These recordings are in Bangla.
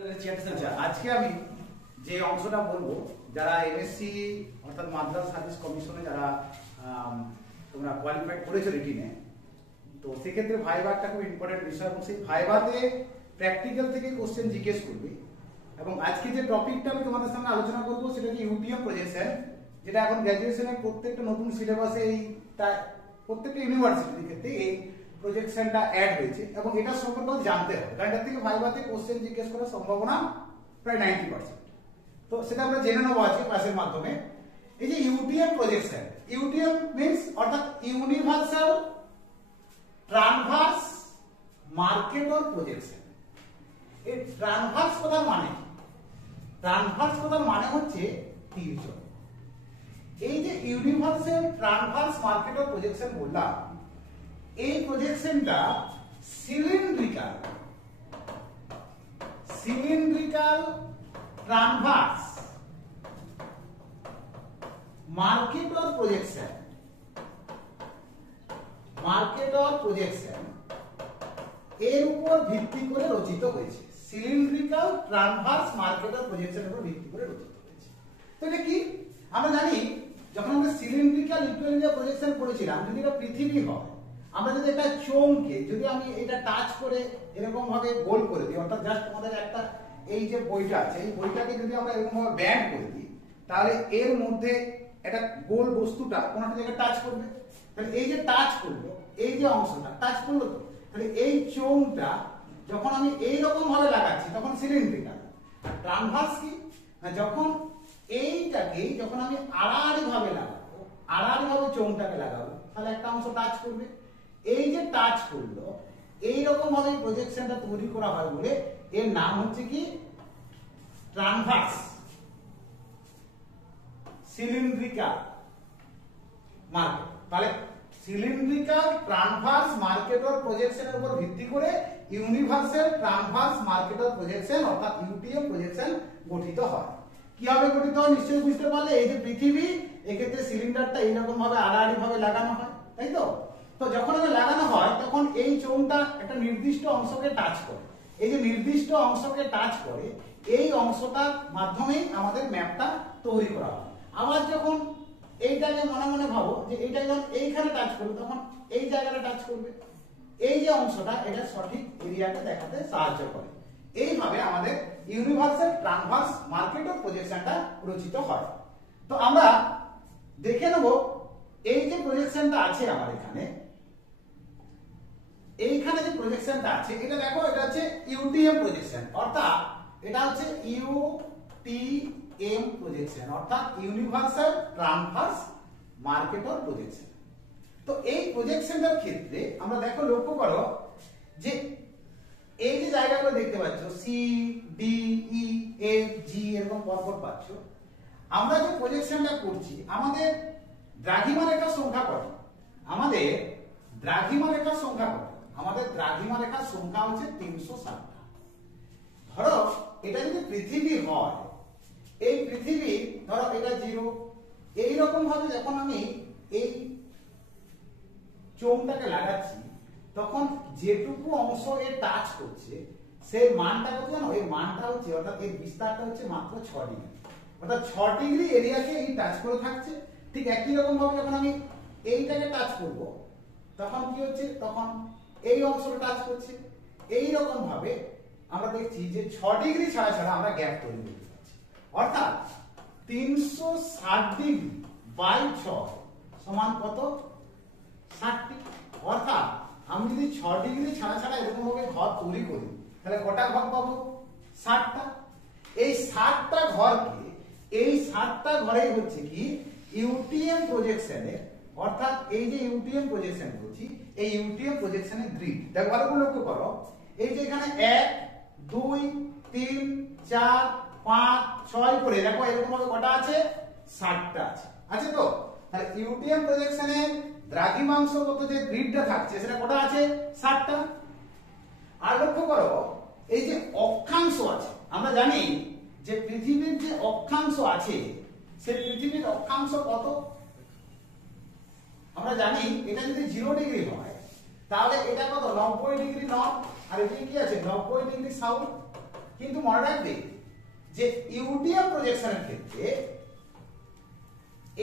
আচ্ছা, আজকে আমি যে অংশটা বলবো, যারা এমএসসি অর্থাৎ মাদ্রাস সার্ভিস কমিশনে যারা তোমরা কোয়ালিফাইড করেছো রিটিনে, তো সেক্ষেত্রে ভাইভা একটা খুব ইম্পর্টেন্ট বিষয় এবং সেই ভাইভাতে প্র্যাকটিক্যাল থেকে কোশ্চেন জিজ্ঞেস করবে। এবং আজকে যে টপিকটা আমি তোমাদের সামনে আলোচনা করবো সেটা হচ্ছে ইউটিএম প্রজেকশন, যেটা এখন গ্র্যাজুয়েশনের প্রত্যেকটা নতুন সিলেবাসে প্রত্যেকটা ইউনিভার্সিটির ক্ষেত্রে এই প্রজেকশনটা অ্যাড হয়েছে এবং এটা সম্পর্কে জানতে হবে, কারণ এটা থেকে ভাইভাতে কোশ্চেন জিজ্ঞেস করার সম্ভাবনা প্রায় 90%। তো সেটা আমরা জেনে নেবো আজকে ক্লাসের মাধ্যমে। এই যে ইউটিএম প্রজেকশন, ইউটিএম মিন্স অর্থাৎ ইউনিভার্সাল ট্রানভার্স মার্কেটর প্রজেকশন। এই ট্রানভার্স কথার মানে কি? ট্রানভার্স কথার মানে হচ্ছে তির্যক। এই যে ইউনিভার্সাল ট্রানভার্স মার্কেটর প্রজেকশন বললাম, এই প্রজেকশনটা সিলিন্ড্রিক্যাল ট্রানভার্স মার্কেটর প্রজেকশন এর উপর ভিত্তি করে রচিত হয়েছে। সিলিন্ড্রিক্যাল ট্রানভার্স মার্কেটর প্রজেকশনের উপর ভিত্তি করে রচিত হয়েছে। তো এটা কি? আমরা জানি, যখন আমরা সিলিন্ড্রিক্যাল ইকুইলিব্রিয়াম প্রজেকশন করেছিলাম, যদি এটা পৃথিবী হয়, আমরা যদি একটা চোঙকে যদি আমি এটা টাচ করে এরকম ভাবে গোল করে দিই, অর্থাৎ জাস্ট আমাদের একটা এই যে বইটা আছে, এই বইটাকে যদি আমরা এরকম ভাবে ব্যান্ড করে দিই, তাহলে এর মধ্যে একটা গোল বস্তুটা কোন একটা জায়গায় টাচ করবে। তাহলে এই যে টাচ করলো, এই যে অংশটা টাচ করলো, তো তাহলে এই চোঙটা যখন আমি এই রকম ভাবে লাগাচ্ছি তখন সিলিন্ড্রিক্যাল। আর ট্রানভার্স কি? যখন এইটাকে যখন আমি আড়াআড়ি ভাবে লাগাবো, আড়াআড়ি ভাবে চোঙটাকে লাগাবো, তাহলে একটা অংশ টাচ করবে। এই যে টাচ করলো, এইরকম ভাবে প্রজেকশনটা তৈরি করা হয় বলে এর নাম হচ্ছে কি? ট্রানভার্স সিলিন্ড্রিক্যাল মার্কেট। তাহলে সিলিন্ড্রিক্যাল ট্রানভার্স মার্কেটর প্রজেকশনের উপর ভিত্তি করে ইউনিভার্সাল ট্রানভার্স মার্কেটর প্রজেকশন অর্থাৎ ইউটিএম প্রজেকশন গঠিত হয়। কিভাবে গঠিত হয় নিশ্চয়ই বুঝতে পারলে। এই যে পৃথিবী, এক্ষেত্রে সিলিন্ডারটা এইরকম ভাবে আড়াআড়ি ভাবে লাগানো হয়, তাই তো? তো যখন এটা লাগানো হয় তখন এই চোঙটা একটা নির্দিষ্ট অংশকে টাচ করে। এই যে নির্দিষ্ট অংশকে টাচ করে, এই অংশটার মাধ্যমেই আমাদের ম্যাপটা তৈরি করা হয়। আবার যখন এইটাকে মনে মনে ভাবো যে এইটা যখন এইখানে টাচ করবে, তখন এই জায়গাটা টাচ করবে। এই যে অংশটা, এটা সঠিক এরিয়াটা দেখাতে সাহায্য করে। এইভাবে আমাদের ইউনিভার্সাল ট্রানভার্স মার্কেটর প্রজেকশনটা রচিত হয়। তো আমরা দেখে নেব এই যে প্রজেকশনটা আছে আমার এখানে, এইখানে যে প্রজেকশনটা আছে, এটা দেখো, এটা হচ্ছে ইউটিএম প্রজেকশন, অর্থাৎ এটা হচ্ছে ইউটিএম প্রজেকশন অর্থাৎ ইউনিভার্সাল ট্রানভার্স মার্কেটর প্রজেকশন। তো এই প্রজেকশনটার ক্ষেত্রে আমরা দেখো, লক্ষ্য করো যে এই যে জায়গাগুলো দেখতে পাচ্ছ, C D E F G এরকম পরপর পাচ্ছ। আমরা যে প্রজেকশনটা করছি, আমাদের দ্রাঘিমা রেখার সংখ্যা কত? আমাদের দ্রাঘিমা রেখার সংখ্যা কত? আমাদের দ্রাঘিমা রেখার সংখ্যা হচ্ছে 360টা। ধরো এটা যদি পৃথিবী হয়, এই পৃথিবী ধরো এটা 0, এইরকম ভাবে যখন আমি এই চোঙটাকে লাগাচ্ছি, তখন যেটুকু অংশ এর টাচ করছে সেই মানটা কত জানো? এই মানটা হচ্ছে, অর্থাৎ এর বিস্তারটা হচ্ছে মাত্র 6 ডিগ্রি, অর্থাৎ 6 ডিগ্রি এরিয়াকে এই টাচ করে থাকছে। ঠিক একই রকম ভাবে যখন আমি এইটাকে টাচ করব, তখন কি হচ্ছে? তখন এই অংশটা টাচ করছে। এই রকম ভাবে আমরা দেখছি যে 6 ডিগ্রি ছাড়া ছাড়া আমরা গ্যাপ তৈরি করতে পারছি। অর্থাৎ 360 ডিগ্রি বাই 6 সমান কত? 60টি। অর্থাৎ আমি যদি 6 ডিগ্রি ছাড়া ছাড়া এরকম ভাবে ঘর তৈরি করি, তাহলে কটা ঘর পাবো? 60টা। এই 60টা ঘরকে, এই 60টা ঘরেই হচ্ছে কি ইউটিএম প্রজেকশনের, অর্থাৎ এই যে ইউটিএম প্রজেকশন বলছি, এই ইউটিএম প্রজেকশনের গ্রিড। দেখো ভালো করে লক্ষ্য করো, এই যে এখানে 1 2 3 4 5 6 করে দেখো এরকম ভাবে কটা আছে? 60টা আছে, আছে তো? তাহলে ইউটিএম প্রজেকশনের দ্রাঘিমাংশগত যে গ্রিডটা থাকছে সেটা কটা আছে? 60টা। আর লক্ষ্য করো, এই যে অক্ষাংশ আছে, আমরা জানি যে পৃথিবীর যে অক্ষাংশ আছে, সেই পৃথিবীর অক্ষাংশ কত? আমরা জানি এটা যদি 0 ডিগ্রি হয়, তাহলে এটা কত? 90 ডিগ্রি নর্থ, আর এদিকে কি আছে? 90 ডিগ্রি সাউথ। কিন্তু মনে রাখবে যে ইউটিএম প্রজেকশনের ক্ষেত্রে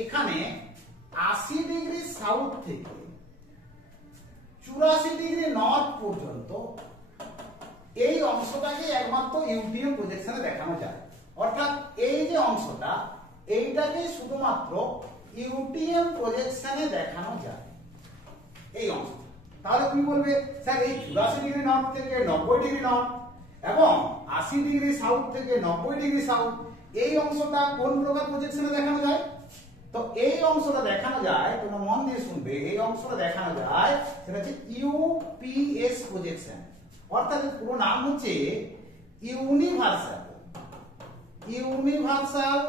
এখানে 80 ডিগ্রি সাউথ থেকে 84 ডিগ্রি নর্থ পর্যন্ত এই অংশটাকে একমাত্র ইউটিএম প্রজেকশনে দেখানো যায়। অর্থাৎ এই যে অংশটা এইটাকে শুধুমাত্র ইউটিএম প্রজেকশনে দেখানো যায় এই অংশ। তাহলে তুমি বলবে স্যার এই 84 ডিগ্রি নর্থ থেকে 90 ডিগ্রি নর্থ এবং 80 ডিগ্রি সাউথ থেকে 90 ডিগ্রি সাউথ এই অংশটা কোন প্রকার প্রজেকশনে দেখানো যায়? তো এই অংশটা দেখানো যায়, তোমরা মন দিয়ে শুনবে, এই অংশটা দেখানো যায় সেটা হচ্ছে ইউপিএস প্রজেকশন। অর্থাৎ পুরো নাম হচ্ছে ইউনিভার্সাল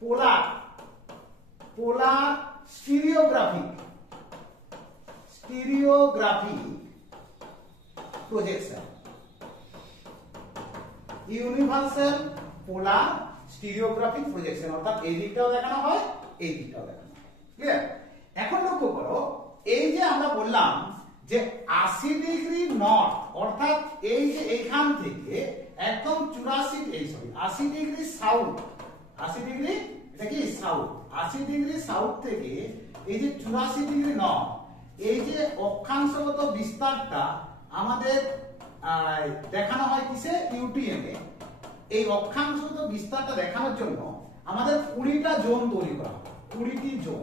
পোলার স্টিরিওগ্রাফিক প্রজেকশন। ইউনিভার্সাল পোলার স্টিরিওগ্রাফিক প্রজেকশন, অর্থাৎ এই দিকটাও দেখানো হয়, এই দিকটাও দেখানো হয়। ক্লিয়ার? এখন লক্ষ্য করো, এই যে আমরা বললাম যে 80 ডিগ্রি নর্থ, অর্থাৎ এই যে এইখান থেকে একদম 80 ডিগ্রি সাউথ, 80 ডিগ্রি এটা কি সাউথ, 80 ডিগ্রি সাউথ থেকে এই যে 84 ডিগ্রি নর্থ, এই যে অক্ষাংশগত বিস্তারটা আমাদের দেখানো হয় কিসে? ইউটিএম এ। এই অক্ষাংশগত বিস্তারটা দেখানোর জন্য আমাদের 20টা জোন তৈরি করা হয়, 20টি জোন।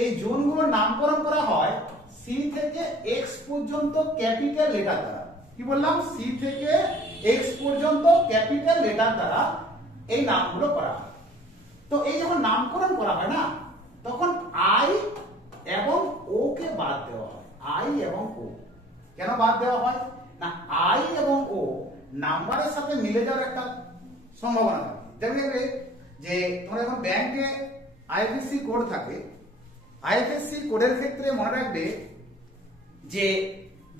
এই জোনগুলোর নামকরণ করা হয় সি থেকে এক্স পর্যন্ত ক্যাপিটাল লেটার দ্বারা। কি বললাম? সি থেকে এক্স পর্যন্ত ক্যাপিটাল লেটার দ্বারা এই নামগুলো করা হয়। তো এই যখন নামকরণ করা হয় না, তখন আই এবং ও কে বাদ দেওয়া হয়। আই এবং ও কেন বাদ দেওয়া হয় না? আই এবং ও নাম্বারের সাথে মিলে যাওয়ার একটা সম্ভাবনা থাকে। দেখবে যে তোমরা যখন ব্যাংকে আইএফএসসি কোড থাকে, আইএফএসসি কোডের ক্ষেত্রে মনে রাখবে যে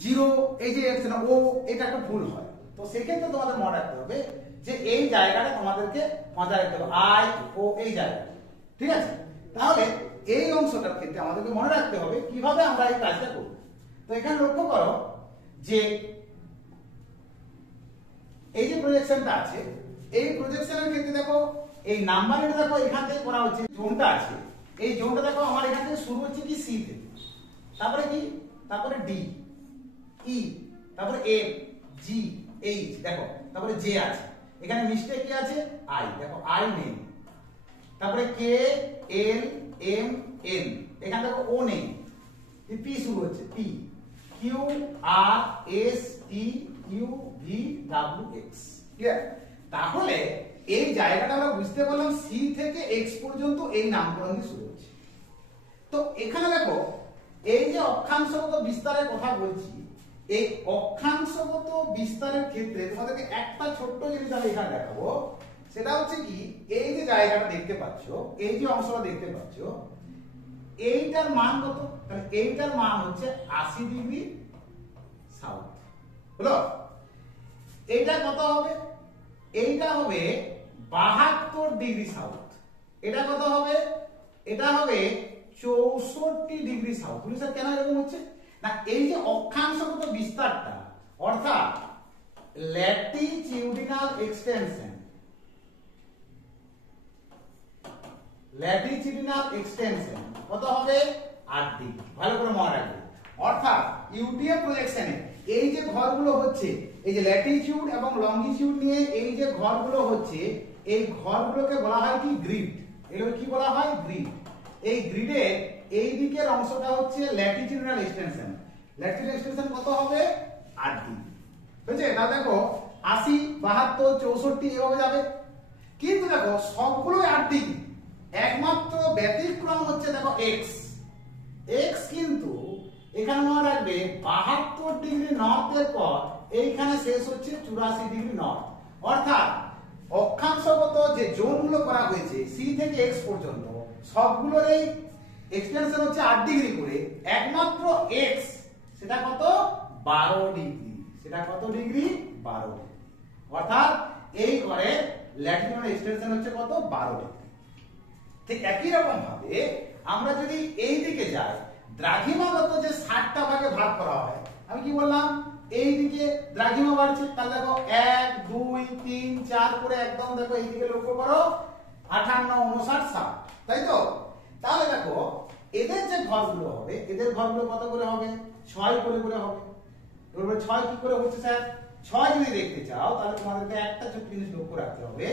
0 এই যে ও এটা একটা ভুল হয়। তো সেক্ষেত্রে তোমাদের মনে রাখতে হবে যে এই জায়গাটা তোমাদেরকে মাথায় রাখতে হবে, আই ও এই জায়গাটা। ঠিক আছে? তাহলে এই অংশটার ক্ষেত্রে আমাদেরকে মনে রাখতে হবে কিভাবে আমরা এই কাজটা করব। তো এখানে লক্ষ্য করো যে এই যে প্রজেকশনটা আছে, এই প্রজেকশনের ক্ষেত্রে দেখো এই নাম্বারটা দেখো এখান থেকে করা হচ্ছে, জোনটা আছে, এই জোনটা দেখো আমার এখান থেকে শুরু হচ্ছে কি সি থেকে, তারপরে কি, তারপরে ডি, ই, তারপরে এফ, জি, এইচ, দেখো তারপরে জে আছে। এখানে মিস্টেক কি আছে? আই, দেখো আই নেই। তারপরে কে, এল, এম, এন, এখানে দেখো ও নেই, পি শুরু হচ্ছে, P, Q, R, S, T, U, V, W, X. Clear? তাহলে এই জায়গাটা আমরা বুঝতে পারলাম সি থেকে এক্স পর্যন্ত এই নামকরণ দিয়ে শুরু হচ্ছে। তো এখানে দেখো এই যে অক্ষাংশগত বিস্তারের কথা বলছি, এই অক্ষাংশগত বিস্তারের ক্ষেত্রে তোমাদেরকে একটা ছোট্ট জিনিস আমি এখানে দেখাবো। সেটা হচ্ছে কি, এই যে জায়গাটা দেখতে পাচ্ছ, এই যে অংশটা দেখতে পাচ্ছ, এইটার মান কত? তাহলে এইটার মান হচ্ছে 80 ডিগ্রি সাউথ। হলো? এইটা কত হবে? এইটা হবে 72 ডিগ্রি সাউথ। এটা কত হবে? এটা হবে 64 ডিগ্রি সাউথ। বুঝলি স্যার কেন এরকম হচ্ছে না? এই যে অক্ষাংশগত বিস্তারটা, অর্থাৎ ল্যাটিটিউডিনাল এক্সটেনশন, কত হবে? 8 ডিগ্রি। ভালো করে মনে রাখবে। অর্থাৎ ইউটিএম প্রজেকশনে এই যে ঘরগুলো হচ্ছে, এই যে ল্যাটিটিউড এবং লঙ্গিটিউড নিয়ে এই যে ঘরগুলো হচ্ছে, এই ঘরগুলোকে বলা হয় কি? গ্রিড। এগুলো কি বলা হয়? গ্রিড। এই গ্রিডের এই দিকের অংশটা হচ্ছে ল্যাটিটিউডিনাল এক্সটেনশন। ল্যাটিটিউড এক্সটেনশন কত হবে? 8 ডিগ্রি। বুঝছে? তাহলে দেখো 80, 72, 64 এভাবে যাবে। কিন্তু দেখো সবগুলোই 8 ডিগ্রি, একমাত্র ব্যতিক্রম হচ্ছে দেখো এক্স। এক্স কিন্তু এখানে মনে রাখবে 72 ডিগ্রি নর্থের পর এইখানে শেষ হচ্ছে 84 ডিগ্রি নর্থ। অর্থাৎ অক্ষাংশগত যে জোনগুলো করা হয়েছে সি থেকে এক্স পর্যন্ত, সবগুলোর এই এক্সটেনশন হচ্ছে 8 ডিগ্রি করে, একমাত্র এক্স সেটা কত? 12 ডিগ্রি। সেটা কত ডিগ্রি? 12 ডিগ্রি। অর্থাৎ এই ঘরে ল্যাটিটিউড এক্সটেনশন হচ্ছে কত? 12 ডিগ্রি। ঠিক একই রকম ভাবে আমরা যদি এই দিকে যাই, দ্রাঘিমাগত যে 60টা ভাগে ভাগ করা হয়, আমি কি বললাম? এইদিকে দ্রাঘিমা বাড়ছে, তাহলে দেখো 1 2 3 4 করে একদম দেখো এইদিকে লক্ষ্য করো 58 59 60, তাই তো? তাহলে দেখো এদের যে ঘরগুলো হবে, এদের ঘরগুলো কত করে হবে? 6 করে করে হবে। এবার 6 কি করে হচ্ছে স্যার? 6 যদি দেখতে চাও তাহলে তোমাদেরকে একটা ছোট জিনিস লক্ষ্য রাখতে হবে,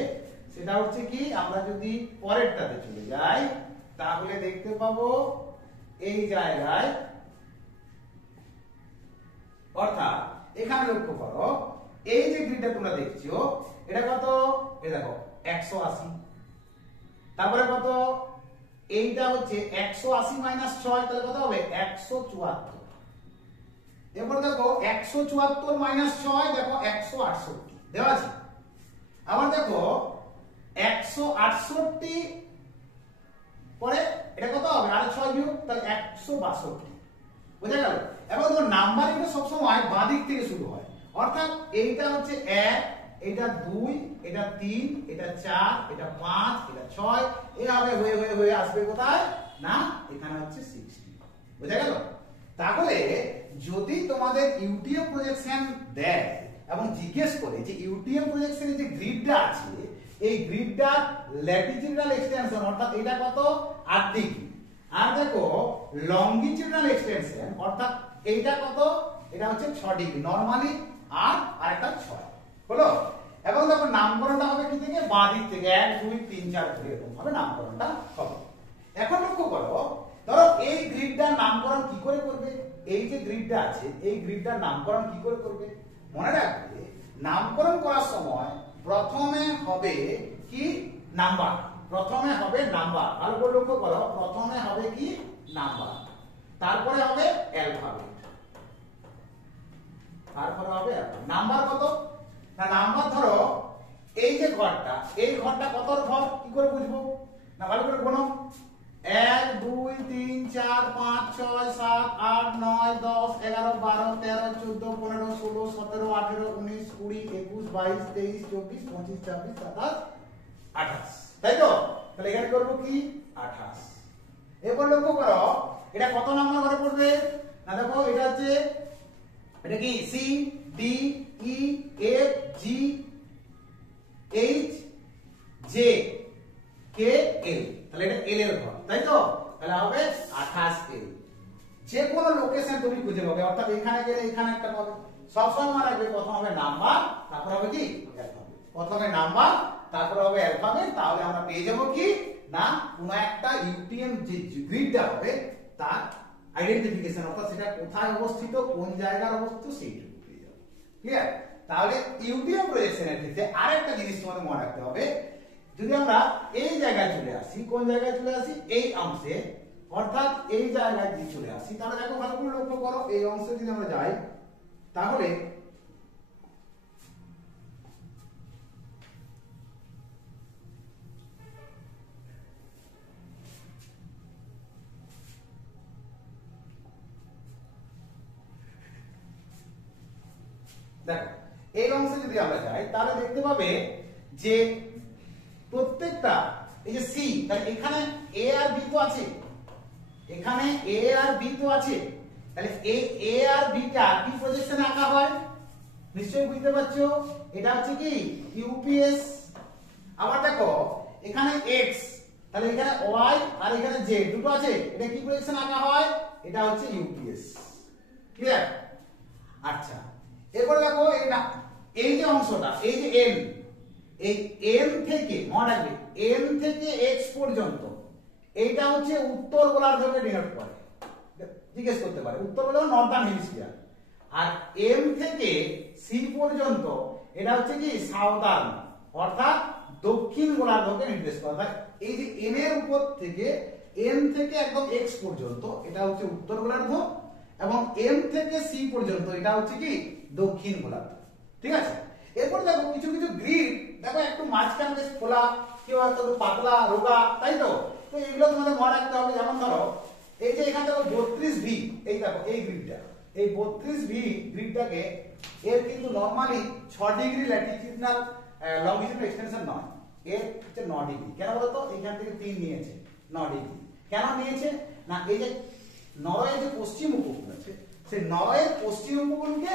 সেটা হচ্ছে কি আমরা যদি পরেরটাতে চলে যাই তাহলে দেখতে পাবো এই জায়গায়, অর্থাৎ এখানে লক্ষ্য করো এই যে গ্রিডটা তোমরা দেখছো এটা কত? এই দেখো 180, তারপরে কত? এইটা হচ্ছে 180 মাইনাস 6, তাহলে কত হবে? 174। এরপর দেখো 174 মাইনাস 6 দেখো 168 দেওয়া আছে। আবার দেখো 168 পরে এটা কত হবে? আর 6 বিয়োগ, তাহলে 162। বুঝা গেল? এবার দেখো নাম্বারিংটা সব সময় বাঁ দিক থেকে শুরু হয়, অর্থাৎ এইটা হচ্ছে 1, এটা 2, এটা 3, এটা 4, এটা 5, এটা 6, এভাবে হয়ে হয়ে হয়ে আসবে কোথায় না এখানে হচ্ছে 60। বুঝা গেল? তাহলে যদি তোমাদের ইউটিএম প্রজেকশন দেয় এবং জিজ্ঞেস করে যে ইউটিএম প্রজেকশনের যে গ্রিডটা আছে এই গ্রিডটা ল্যাটিটিউডাল এক্সটেনশন, অর্থাৎ এটা কত 8 ডিগ্রি, আর দেখো লংগিটিউডাল এক্সটেনশন অর্থাৎ এইটা কত? এটা হচ্ছে 6 ডিগ্রি নরমালি, আর আরেকটা 6 হলো। এবং দেখো নামকরণটা হবে কি থেকে? বাঁ দিক থেকে 1 2 3 4 করে এরকম ভাবে নামকরণটা হবে। এখন লক্ষ্য করো, ধরো এই গ্রিডটার নামকরণ কি করে করবে? এই যে গ্রিডটা আছে এই গ্রিডটার নামকরণ কি করে করবে? মনে রাখবে নামকরণ করার সময় প্রথমে হবে কি নাম্বার, প্রথমে হবে নাম্বার, ভালো করে লক্ষ্য করো, প্রথমে হবে কি নাম্বার, তারপরে হবে অ্যালফাবেট, তারপরে হবে নাম্বার। কত না নাম্বার? ধরো এই যে ঘরটা, এই ঘরটা কত ঘর কি করে বুঝবো না? ভালো করে গোনো, 1 2 3 4 5 6 7 8 9 10 11 12 13 14 15 16 17 18 19 20 21 22 23 24 25 26 27 28, তাই তো? তাহলে এখানে করব কি 28। এরপর লক্ষ্য করো এটা কত নাম্বার ঘরে পড়বে না? দেখো এটা হচ্ছে এটা কি C D E F G H J K L, তাহলে এটা এল এর ঘর, তাই তো? তাহলে হবে 28 এল। যে কোনো লোকেশন তুমি খুঁজে পাবে, অর্থাৎ এখানে গেলে এখানে একটা পাবে, সব সময় মনে রাখবে প্রথম হবে নাম্বার, তারপর হবে কি অ্যালফাবেট, প্রথমে নাম্বার তারপর হবে অ্যালফাবেট, তাহলে আমরা পেয়ে যাব কি না কোন একটা ইউটিএম যে গ্রিডটা হবে তার আইডেন্টিফিকেশন, অর্থাৎ সেটা কোথায় অবস্থিত, কোন জায়গায় অবস্থিত সেইটুকু পেয়ে যাব। ক্লিয়ার? তাহলে ইউটিএম প্রজেকশনের ক্ষেত্রে আরেকটা জিনিস তোমাদের মনে রাখতে হবে, যদি আমরা এই জায়গায় চলে আসি, কোন জায়গায় চলে আসি? এই অংশে, অর্থাৎ এই জায়গায় যদি চলে আসি তাহলে দেখো ভালো করে লক্ষ্য করো, এই অংশে যদি আমরা যাই তাহলে দেখো এই অংশে যদি আমরা যাই তাহলে দেখতে পাবে যে প্রত্যেকটা এই যে সি, তাহলে এখানে এ আর বি তো আছে, এখানে এ আর বি তো আছে, তাহলে এই এ আর বি টা কি প্রজেকশনে আঁকা হয়? নিশ্চয়ই বুঝতে পারছো, এটা হচ্ছে কি ইউপিএস। আবার দেখো এখানে এক্স, তাহলে এখানে ওয়াই আর এখানে জেড দুটো আছে, এটা কি প্রজেকশন আঁকা হয়? এটা হচ্ছে ইউপিএস। ক্লিয়ার? আচ্ছা, এরপর দেখো এটা এই যে অংশটা, এই যে এন, এই এন থেকে মনে রাখবে এন থেকে এক্স পর্যন্ত এইটা হচ্ছে উত্তর গোলার্ধকে ডিনোট করে, জিজ্ঞেস করতে পারে উত্তর গোলার্ধ নর্দার্ন হেমিস্ফিয়ার, আর এম থেকে সি পর্যন্ত এটা হচ্ছে কি সাউদার্ন অর্থাৎ দক্ষিণ গোলার্ধকে নির্দেশ করে। অর্থাৎ এই যে এন এর উপর থেকে এন থেকে একদম এক্স পর্যন্ত এটা হচ্ছে উত্তর গোলার্ধ, এবং এম থেকে সি পর্যন্ত এটা হচ্ছে কি দক্ষিণ গোলার্ধ। ঠিক আছে? এরপর দেখো কিছু কিছু গ্রিড দেখো একটু মাঝখানে বেশ খোলা, কেউ একটু পাতলা রোগা, তাই তো? তো এগুলো তোমাদের মনে রাখতে হবে। যেমন ধরো এই যে এখানে দেখো 32 ভি, এই দেখো এই গ্রিডটা, এই 32 ভি গ্রিডটাকে এর কিন্তু নরমালি 6 ডিগ্রি ল্যাটিটিউডনাল লংজিটিউডনাল এক্সটেনশন নয়, এর হচ্ছে 9 ডিগ্রি। কেন বলতো? এখান থেকে 3 নিয়েছে, 9 ডিগ্রি কেন নিয়েছে না? এই যে নরওয়ের যে পশ্চিম উপকূল আছে সেই নরওয়ের পশ্চিম উপকূলকে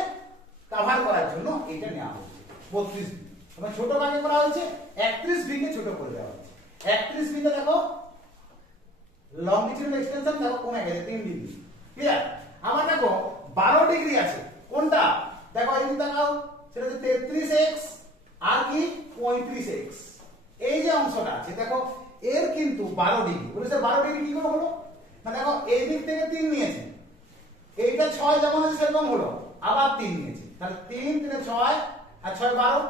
কভার করার জন্য এটা নেওয়া হচ্ছে 32 বি। তবে ছোট ভাগে করা হয়েছে 31 বি কে ছোট করে দেওয়া হচ্ছে। 31 বি তে দেখো লংজিটিউডাল এক্সটেনশন দেখো কমে গেছে 3 ডিগ্রি। ক্লিয়ার? আবার দেখো 12 ডিগ্রি আছে কোনটা দেখো এই দেখাও সেটা হচ্ছে 33x আর কি 35x। এই যে অংশটা আছে দেখো এর কিন্তু 12 ডিগ্রি বলেছে 12 ডিগ্রি কি করে হলো না দেখো এই দিক থেকে 3 নিয়েছে এইটা 6 যেমন আছে সেরকম হলো আবার 3 নিয়েছে তাহলে 3 3 6 আর 6 12